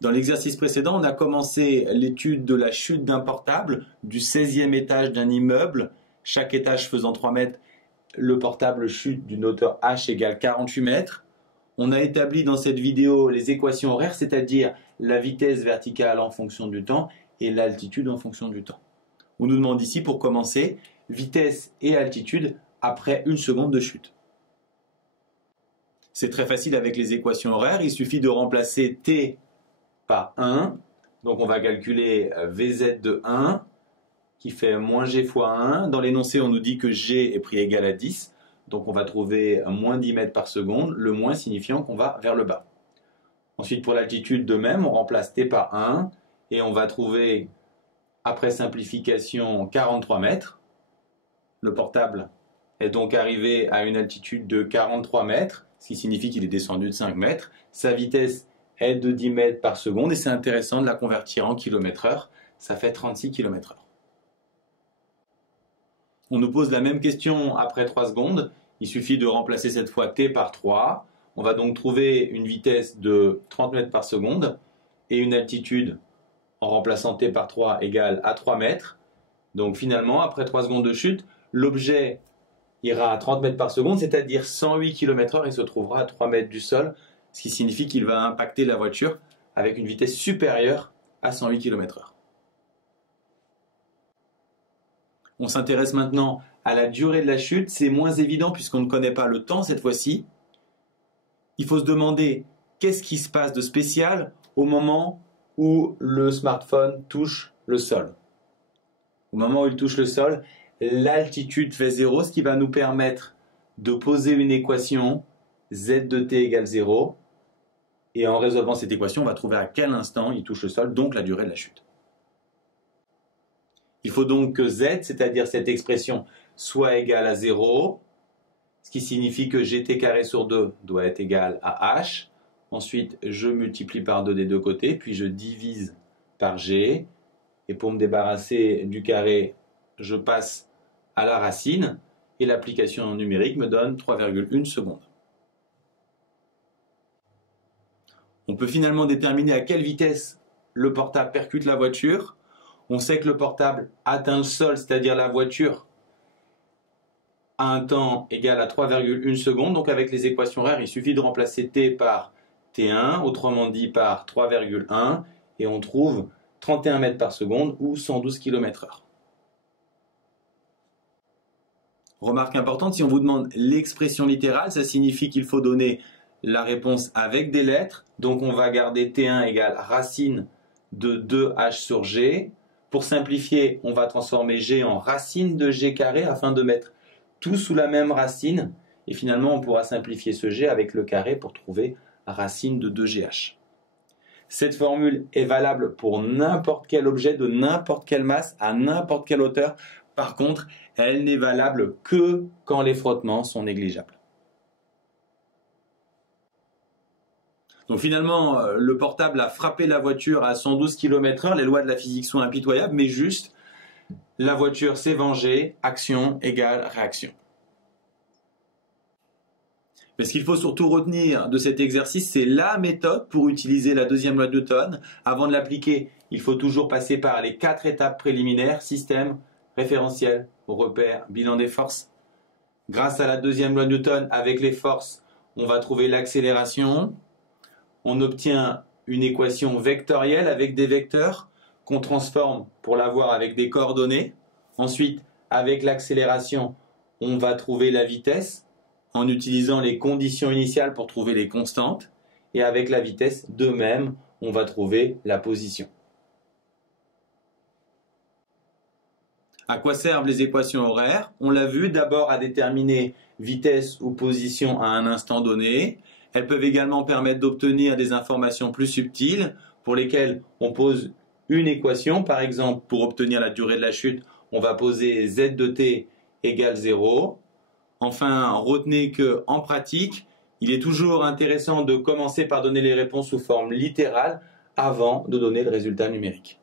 Dans l'exercice précédent, on a commencé l'étude de la chute d'un portable du 16e étage d'un immeuble, chaque étage faisant 3 mètres. Le portable chute d'une hauteur h égale 48 mètres. On a établi dans cette vidéo les équations horaires, c'est-à-dire la vitesse verticale en fonction du temps et l'altitude en fonction du temps. On nous demande ici, pour commencer, vitesse et altitude après 1 seconde de chute. C'est très facile avec les équations horaires, il suffit de remplacer t par 1. Donc on va calculer Vz de 1 qui fait moins g fois 1. Dans l'énoncé, on nous dit que g est pris égal à 10. Donc on va trouver moins 10 mètres par seconde, le moins signifiant qu'on va vers le bas. Ensuite, pour l'altitude de même, on remplace t par 1 et on va trouver, après simplification, 43 mètres. Le portable est donc arrivé à une altitude de 43 mètres, ce qui signifie qu'il est descendu de 5 mètres. Sa vitesse est de 10 mètres par seconde et c'est intéressant de la convertir en km/h. Ça fait 36 km/h. On nous pose la même question après 3 secondes. Il suffit de remplacer cette fois t par 3. On va donc trouver une vitesse de 30 mètres par seconde et une altitude en remplaçant t par 3 égale à 3 mètres. Donc finalement, après 3 secondes de chute, l'objet ira à 30 mètres par seconde, c'est-à-dire 108 km/h et se trouvera à 3 mètres du sol, ce qui signifie qu'il va impacter la voiture avec une vitesse supérieure à 108 km/h. On s'intéresse maintenant à la durée de la chute. C'est moins évident puisqu'on ne connaît pas le temps cette fois-ci. Il faut se demander qu'est-ce qui se passe de spécial au moment où le smartphone touche le sol. Au moment où il touche le sol, l'altitude fait 0, ce qui va nous permettre de poser une équation z de t égale 0. Et en résolvant cette équation, on va trouver à quel instant il touche le sol, donc la durée de la chute. Il faut donc que z, c'est-à-dire cette expression, soit égale à 0, ce qui signifie que gt carré sur 2 doit être égal à h. Ensuite, je multiplie par 2 des deux côtés, puis je divise par g. Et pour me débarrasser du carré, je passe à la racine. Et l'application numérique me donne 3,1 secondes. On peut finalement déterminer à quelle vitesse le portable percute la voiture. On sait que le portable atteint le sol, c'est-à-dire la voiture, à un temps égal à 3,1 secondes. Donc avec les équations horaires, il suffit de remplacer t par t1, autrement dit par 3,1, et on trouve 31 mètres par seconde ou 112 km/h. Remarque importante, si on vous demande l'expression littérale, ça signifie qu'il faut donner la réponse avec des lettres. Donc on va garder t1 égale racine de 2h sur g. Pour simplifier, on va transformer g en racine de g carré afin de mettre tout sous la même racine. Et finalement, on pourra simplifier ce g avec le carré pour trouver racine de 2gh. Cette formule est valable pour n'importe quel objet de n'importe quelle masse à n'importe quelle hauteur. Par contre, elle n'est valable que quand les frottements sont négligeables. Donc finalement, le portable a frappé la voiture à 112 km/h. Les lois de la physique sont impitoyables, mais juste, la voiture s'est vengée, action égale réaction. Mais ce qu'il faut surtout retenir de cet exercice, c'est la méthode pour utiliser la deuxième loi de Newton. Avant de l'appliquer, il faut toujours passer par les 4 étapes préliminaires: système, référentiel, repère, bilan des forces. Grâce à la deuxième loi de Newton, avec les forces, on va trouver l'accélération. On obtient une équation vectorielle avec des vecteurs qu'on transforme pour l'avoir avec des coordonnées. Ensuite, avec l'accélération, on va trouver la vitesse en utilisant les conditions initiales pour trouver les constantes. Et avec la vitesse, de même, on va trouver la position. À quoi servent les équations horaires? On l'a vu, d'abord à déterminer vitesse ou position à un instant donné. Elles peuvent également permettre d'obtenir des informations plus subtiles pour lesquelles on pose une équation. Par exemple, pour obtenir la durée de la chute, on va poser z de t égale 0. Enfin, retenez qu'en pratique, il est toujours intéressant de commencer par donner les réponses sous forme littérale avant de donner le résultat numérique.